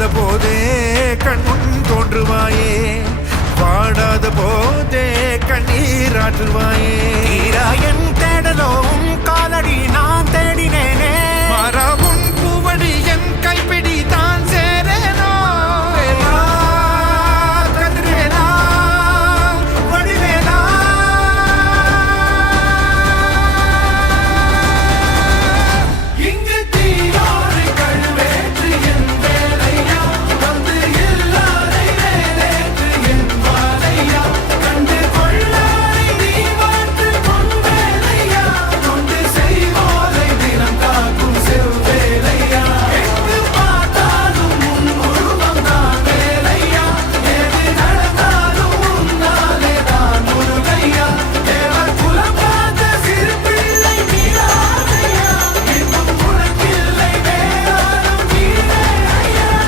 வாடாத போதே கண்முன் தோன்றுவாயே, வாடாத போதே கண்ணீராற்றுவாயே. என் தேடலும் காலடி நான் தேடினேனே, மாறாவும் பூவடி என் கைப்பிடி தான்